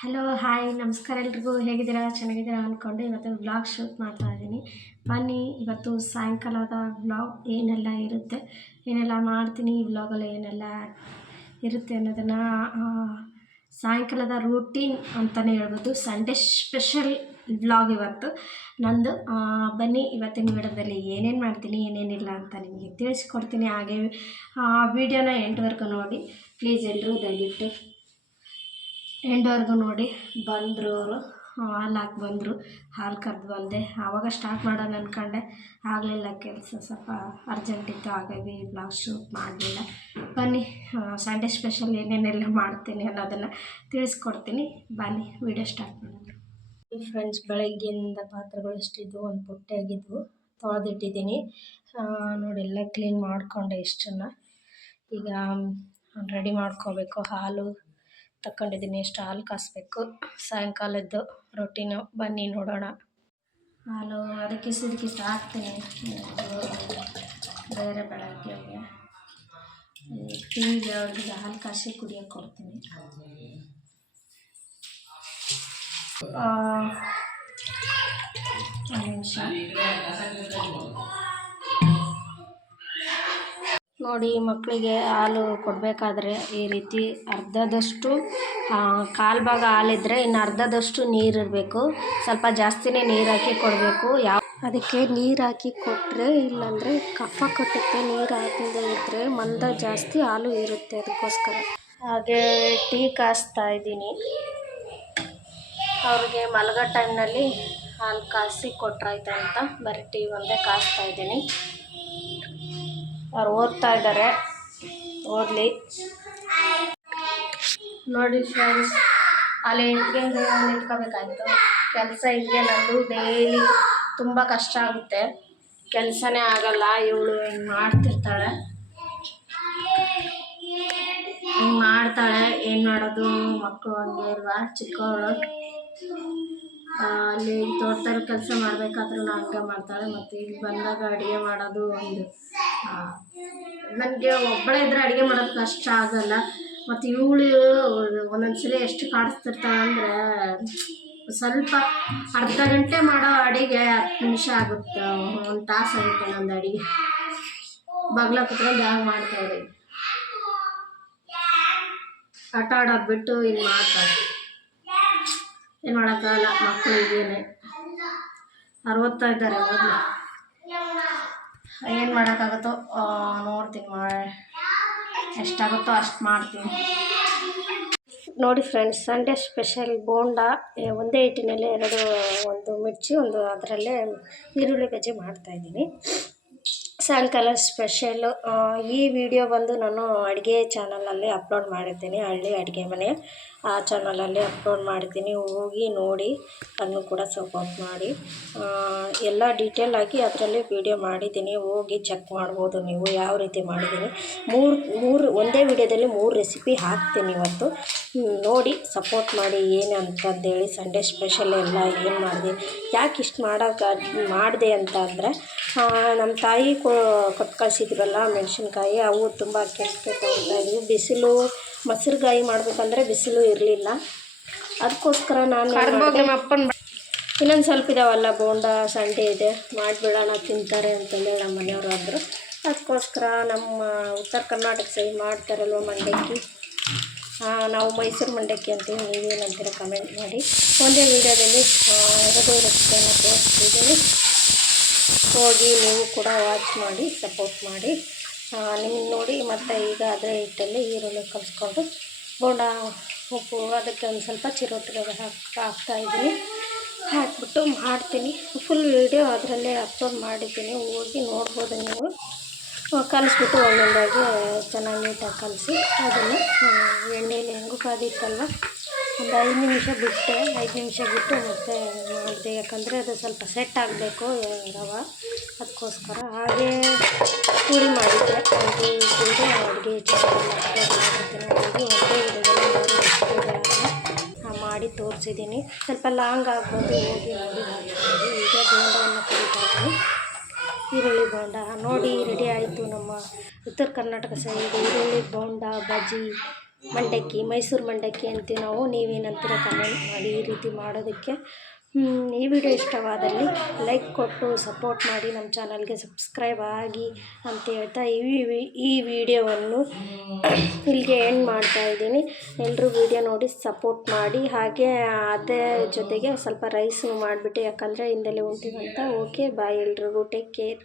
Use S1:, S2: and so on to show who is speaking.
S1: Hello hi ನಮಸ್ಕಾರ ಎಲ್ರಿಗೂ. ಹೇಗಿದ್ದೀರಾ? ಚೆನ್ನಾಗಿದ್ದೀರಾ ಅಂದ್ಕೊಂಡು ಇವತ್ತು ವ್ಲಾಗ್ ಶೂಟ್ ಮಾಡ್ತಾ ಇದ್ದೀನಿ. ಬನ್ನಿ, ಇವತ್ತು ಸಾಯಂಕಾಲದ ವ್ಲಾಗ್ ಏನೆಲ್ಲ ಇರುತ್ತೆ, ಏನೆಲ್ಲ ಮಾಡ್ತೀನಿ, ಈ ವ್ಲಾಗಲ್ಲಿ ಏನೆಲ್ಲ ಇರುತ್ತೆ ಅನ್ನೋದನ್ನು ಸಾಯಂಕಾಲದ ರೂಟೀನ್ ಅಂತಲೇ ಹೇಳ್ಬೋದು. ಸಂಡೇ ಸ್ಪೆಷಲ್ ವ್ಲಾಗ್ ಇವತ್ತು. ನಂದು ಬನ್ನಿ, ಇವತ್ತಿನ ವಿಡಿಯೋದಲ್ಲಿ ಏನೇನು ಮಾಡ್ತೀನಿ, ಏನೇನಿಲ್ಲ ಅಂತ ನಿಮಗೆ ತಿಳಿಸ್ಕೊಡ್ತೀನಿ. ಹಾಗೆ ವಿಡಿಯೋನ ಎಂಟುವರೆಗೂ ನೋಡಿ. ಪ್ಲೀಸ್ ಎಲ್ಲರೂ ದಯವಿಟ್ಟು ಎಂಡವರೆಗೂ ನೋಡಿ ಬಂದರು ಅವರು. ಹಾಲು ಹಾಕಿ ಬಂದರು. ಹಾಲು ಕರೆದು ಬಂದೆ. ಆವಾಗ ಸ್ಟಾರ್ಟ್ ಮಾಡೋಣ ಅಂದ್ಕೊಂಡೆ ಆಗಲಿಲ್ಲ ಕೆಲಸ. ಸ್ವಲ್ಪ ಅರ್ಜೆಂಟ್ ಇತ್ತು. ಹಾಗಾಗಿ ಬ್ಲಾಗ್ ಶೂಟ್ ಮಾಡಲಿಲ್ಲ. ಬನ್ನಿ. ಸಂಡೇ ಸ್ಪೆಷಲ್ ಏನೇನೆಲ್ಲ ಮಾಡ್ತೀನಿ ಅನ್ನೋದನ್ನು ತಿಳಿಸ್ಕೊಡ್ತೀನಿ. ಬನ್ನಿ ವಿಡಿಯೋ ಸ್ಟಾರ್ಟ್ ಮಾಡೋಣ. ಫ್ರೆಂಡ್ಸ್ ಬೆಳಗ್ಗೆಯಿಂದ ಪಾತ್ರೆಗಳು ಎಷ್ಟಿದ್ವು? ಒಂದು ಪುಟ್ಟೆ ಆಗಿದ್ವು. ತೊಳೆದಿಟ್ಟಿದ್ದೀನಿ. ನೋಡಿ, ಎಲ್ಲ ಕ್ಲೀನ್ ಮಾಡಿಕೊಂಡೆ ಇಷ್ಟನ್ನು ಈಗ, ರೆಡಿ ಮಾಡ್ಕೋಬೇಕು ಹಾಲು. ತಗೊಂಡಿದ್ದೀನಿ ಎಷ್ಟು ಹಾಲು ಕಾಸಬೇಕು. ಸಾಯಂಕಾಲದ್ದು ರೊಟ್ಟಿನು ಬನ್ನಿ ನೋಡೋಣ. ಹಾಲು ಅದಕ್ಕೆ ಸಿದಕಿಸಿ ಹಾಕ್ತೀನಿ. ಬೇರೆ ಬೆಳಗ್ಗೆ ಟೀಗೆ ಅವ್ರಿಗೆ ಹಾಲು ಕಾಸಿ ಕುಡಿಯೋಕೆ ಕೊಡ್ತೀನಿ ಒಂದು ನಿಮಿಷ. ನೋಡಿ ಮಕ್ಕಳಿಗೆ ಹಾಲು ಕೊಡಬೇಕಾದ್ರೆ ಈ ರೀತಿ ಅರ್ಧದಷ್ಟು ಕಾಲು ಭಾಗ ಹಾಲಿದ್ರೆ ಇನ್ನು ಅರ್ಧದಷ್ಟು ನೀರು ಇರಬೇಕು ಸ್ವಲ್ಪ ಜಾಸ್ತಿನೇ ನೀರು ಹಾಕಿ ಕೊಡಬೇಕು. ಯಾವ ಅದಕ್ಕೆ ನೀರು ಹಾಕಿ ಕೊಟ್ಟರೆ ಇಲ್ಲಾಂದರೆ ಕಫ ಕಟ್ಟುತ್ತೆ. ನೀರು ಹಾಕದೇ ಇದ್ದರೆ ಮಂದ ಜಾಸ್ತಿ ಹಾಲು ಇರುತ್ತೆ ಅದಕ್ಕೋಸ್ಕರ. ಹಾಗೆ ಟೀ ಕಾಯಿಸ್ತಾ ಇದ್ದೀನಿ. ಅವ್ರಿಗೆ ಮಲಗೋ ಟೈಮ್ನಲ್ಲಿ ಹಾಲು ಕಾಯಿಸಿ ಕೊಟ್ರಾಯ್ತು ಅಂತ ಬರೀ ಟೀ ಒಂದೇ ಕಾಯಿಸ್ತಾ ಇದ್ದೀನಿ. ಅವ್ರು ಓದ್ತಾ ಇದ್ದಾರೆ. ಓದಲಿ. ನೋಡಿ ಫ್ರೆಂಡ್ಸ್, ಅಲ್ಲಿ ಹೆಂಗೆ ನಿಂತ್ಕೋಬೇಕಾಯ್ತು. ಕೆಲಸ ಹಿಂಗೆ ನಂದು ಡೈಲಿ ತುಂಬ ಕಷ್ಟ ಆಗುತ್ತೆ. ಕೆಲಸನೇ ಆಗಲ್ಲ, ಇವಳು ಹಿಂಗೆ ಮಾಡ್ತಿರ್ತಾಳೆ. ಹಿಂಗೆ ಮಾಡ್ತಾಳೆ, ಏನು ಮಾಡೋದು? ಮಕ್ಕಳು ಹಂಗೆ ಇಲ್ವಾ? ಚಿಕ್ಕವಳು ಅಲ್ಲಿ ತೋಟದಲ್ಲಿ ಕೆಲಸ ಮಾಡ್ಬೇಕಾದ್ರೂ ಹಂಗೆ ಮಾಡ್ತಾಳೆ, ಮತ್ತು ಇಲ್ಲಿ ಬಂದಾಗ ಅಡುಗೆ ಮಾಡೋದು ಒಂದು ನನಗೆ ಒಬ್ಬಳೇ ಇದ್ದರೆ ಅಡುಗೆ ಮಾಡೋದು ಕಷ್ಟ ಆಗಲ್ಲ. ಮತ್ತು ಇವಳು ಒಂದೊಂದು ಸಲ ಎಷ್ಟು ಕಾಡಿಸ್ತಿರ್ತಾಳೆ ಅಂದರೆ ಸ್ವಲ್ಪ ಅರ್ಧ ಗಂಟೆ ಮಾಡೋ ಅಡುಗೆ ಹತ್ತು ನಿಮಿಷ ಆಗುತ್ತೆ ಒಂದು ತಾಸು ಆಗುತ್ತೆ ನಂದು ಅಡುಗೆ. ಬಗ್ಲ ಕುತ್ಕೊಂಡು ಹ್ಯಾಂಗೆ ಮಾಡ್ತಾವ್ರಿ? ಆಟ ಆಡೋದು ಬಿಟ್ಟು ಇಲ್ಲಿ ಮಾಡ್ತಾಳೆ. ಏನು ಮಾಡೋಕ್ಕಾಗಲ್ಲ ಮಕ್ಕಳು ಇದೇನೆ ಅರವತ್ತಾ ಇದ್ದಾರೆ ಓದಲಿ ಏನು ಮಾಡೋಕ್ಕಾಗುತ್ತೋ ಆ, ನೋಡ್ತೀನಿ ಮಾ ಎಷ್ಟಾಗುತ್ತೋ ಅಷ್ಟು ಮಾಡ್ತೀನಿ. ನೋಡಿ ಫ್ರೆಂಡ್ಸ್ ಸಂಡೇ ಸ್ಪೆಷಲ್ ಬೋಂಡ ಒಂದೇ ಹಿಟ್ಟಿನಲ್ಲೇ ಎರಡು ಒಂದು ಮಿರ್ಚಿ ಒಂದು ಅದರಲ್ಲೇ ಈರುಳ್ಳಿ ಬಜ್ಜಿ ಮಾಡ್ತಾಯಿದ್ದೀನಿ ಸಾಯಂಕಾಲ ಸ್ಪೆಷಲ್ಲು ಈ ವಿಡಿಯೋ ಬಂದು ನಾನು ಅಡುಗೆ ಚಾನಲಲ್ಲಿ ಅಪ್ಲೋಡ್ ಮಾಡಿದ್ದೀನಿ ಹಳ್ಳಿ ಅಡುಗೆ ಮನೆ. ಆ ಚಾನಲಲ್ಲಿ ಅಪ್ಲೋಡ್ ಮಾಡಿದ್ದೀನಿ ಹೋಗಿ ನೋಡಿ, ಅದನ್ನು ಕೂಡ ಸಪೋರ್ಟ್ ಮಾಡಿ. ಎಲ್ಲ ಡೀಟೇಲ್ ಆಗಿ ಅದರಲ್ಲಿ ವಿಡಿಯೋ ಮಾಡಿದ್ದೀನಿ, ಹೋಗಿ ಚೆಕ್ ಮಾಡ್ಬೋದು ನೀವು, ಯಾವ ರೀತಿ ಮಾಡಿದ್ದೀನಿ. ಮೂರು ಮೂರು, ಒಂದೇ ವಿಡಿಯೋದಲ್ಲಿ ಮೂರು ರೆಸಿಪಿ ಹಾಕ್ತೀನಿ ಇವತ್ತು. ನೋಡಿ ಸಪೋರ್ಟ್ ಮಾಡಿ, ಏನು ಅಂತಂದೇಳಿ ಸಂಡೇ ಸ್ಪೆಷಲ್ ಎಲ್ಲ ಏನು ಮಾಡಿದೆ, ಯಾಕೆ ಇಷ್ಟು ಮಾಡೋಕೆ, ಮಾಡಿದೆ ಅಂತ ನಮ್ಮ ತಾಯಿ ಕೊ ಕೊಟ್ಟು ಕಳಿಸಿದ್ರಲ್ಲ ಮೆಣಸಿನ್ಕಾಯಿ ಅವು ತುಂಬ ಕೆಟ್ಟು ಇದ್ವು. ಬಿಸಿಲು ಮೊಸರುಗಾಯಿ ಮಾಡಬೇಕಂದ್ರೆ ಬಿಸಿಲು ಇರಲಿಲ್ಲ. ಅದಕ್ಕೋಸ್ಕರ ನಾನು ಇನ್ನೊಂದು ಸ್ವಲ್ಪ ಇದಾವಲ್ಲ ಬೋಂಡ ಸಂಡೆ ಇದೆ. ಮಾಡಿಬಿಡೋಣ ತಿಂತಾರೆ ಅಂತಂದೇಳಿ ನಮ್ಮ ಮನೆಯವರು ಆದರು. ಅದಕ್ಕೋಸ್ಕರ ನಮ್ಮ ಉತ್ತರ ಕರ್ನಾಟಕ ಸೈಡ್ ಮಾಡ್ತಾರಲ್ವ ಮಂಡಕ್ಕಿ ನಾವು ಮೈಸೂರು ಮಂಡಕ್ಕಿ ಅಂತೀವಿ. ನೀವೇನಂತೀರ ಕಮೆಂಟ್ ಮಾಡಿ. ಒಂದೇ ವಿಡಿಯೋದಲ್ಲಿ ಎರಡು ರೆಸಿಪಿಯನ್ನು ತೋರಿಸ್ತಿದ್ದೀನಿ ಹೋಗಿ ನೀವು ಕೂಡ ವಾಚ್ ಮಾಡಿ ಸಪೋರ್ಟ್ ಮಾಡಿ. ನಿಮ್ಗೆ ನೋಡಿ ಮತ್ತು ಈಗ ಅದೇ ಹಿಟ್ಟಲ್ಲಿ ಈರುಳ್ಳಿ ಕಲಿಸ್ಕೊಂಡು ಬೋಂಡ ಉಪ್ಪು, ಅದಕ್ಕೆ ಒಂದು ಸ್ವಲ್ಪ ಚಿರೋಟಿ ಹಾಕ್ತಾ ಹಾಕ್ತಾಯಿದ್ದೀನಿ ಹಾಕ್ಬಿಟ್ಟು ಮಾಡ್ತೀನಿ. ಫುಲ್ ವೀಡಿಯೋ ಅದರಲ್ಲೇ ಅಪ್ಲೋಡ್ ಮಾಡಿದ್ದೀನಿ. ಹೋಗಿ ನೋಡ್ಬೋದು ನೀವು. ಕಲಿಸ್ಬಿಟ್ಟು ಒಂದೊಂದಾಗಿ ಚೆನ್ನಾಗಿ ನೀಟಾಗಿ ಕಲಿಸಿ ಅದನ್ನು ಎಣ್ಣೆಯಲ್ಲಿ ಹೆಂಗೂ ಕಾದಿತ್ತಲ್ಲ ಒಂದು ಐದು ನಿಮಿಷ ಬಿಟ್ಟೆ, ಐದು ನಿಮಿಷ ಬಿಟ್ಟು ಮತ್ತೆ ಮಾಡಿದೆ. ಯಾಕಂದರೆ ಅದು ಸ್ವಲ್ಪ ಸೆಟ್ ಆಗಬೇಕು ರವ. ಅದಕ್ಕೋಸ್ಕರ ಹಾಗೇ ಪೂರಿ ಮಾಡಿದ್ದೆ. ಅದು ಕೂಡ ಅಡುಗೆ ಚೆನ್ನಾಗಿ ಮಾಡಿ ತೋರಿಸಿದ್ದೀನಿ. ಸ್ವಲ್ಪ ಲಾಂಗ್ ಆಗ್ಬೋದು, ಹೋಗಿ ನೋಡಿ. ಈಗ ಬೋಂಡವನ್ನು ಕರಿತಾ ಇದ್ದೀನಿ ಈರುಳ್ಳಿ ಬೋಂಡ. ನೋಡಿ ರೆಡಿ ಆಯಿತು ನಮ್ಮ ಉತ್ತರ ಕರ್ನಾಟಕ ಸೈಡ್ ಈರುಳ್ಳಿ, ಬೋಂಡ, ಬಜ್ಜಿ. ಮಂಡಕ್ಕಿ, ಮೈಸೂರು ಮಂಡಕ್ಕಿ ಅಂತೀವಿ ನಾವು. ನೀವೇನಂತೀರ ಕಮೆಂಟ್ ಮಾಡಿ ಈ ರೀತಿ ಮಾಡೋದಕ್ಕೆ. ಈ ವಿಡಿಯೋ ಇಷ್ಟವಾದಲ್ಲಿ ಲೈಕ್ ಕೊಟ್ಟು ಸಪೋರ್ಟ್ ಮಾಡಿ ನಮ್ಮ ಚಾನಲ್ಗೆ ಸಬ್ಸ್ಕ್ರೈಬ್ ಆಗಿ ಅಂತ ಹೇಳ್ತಾ ಈ ಈ ವಿಡಿಯೋವನ್ನು ಇಲ್ಲಿಗೆ ಎಂಡ್ ಮಾಡ್ತಾ ಇದ್ದೀನಿ. ಎಲ್ಲರೂ ವಿಡಿಯೋ ನೋಡಿ ಸಪೋರ್ಟ್ ಮಾಡಿ. ಹಾಗೆ ಅದೇ ಜೊತೆಗೆ ಸ್ವಲ್ಪ ರೈಸು ಮಾಡಿಬಿಟ್ಟು, ಯಾಕಂದರೆ ಹಿಂದೆಲೆ ಉಂಟಿವಂತ ಓಕೆ ಬಾಯ್ ಎಲ್ರಿಗೂ. Take care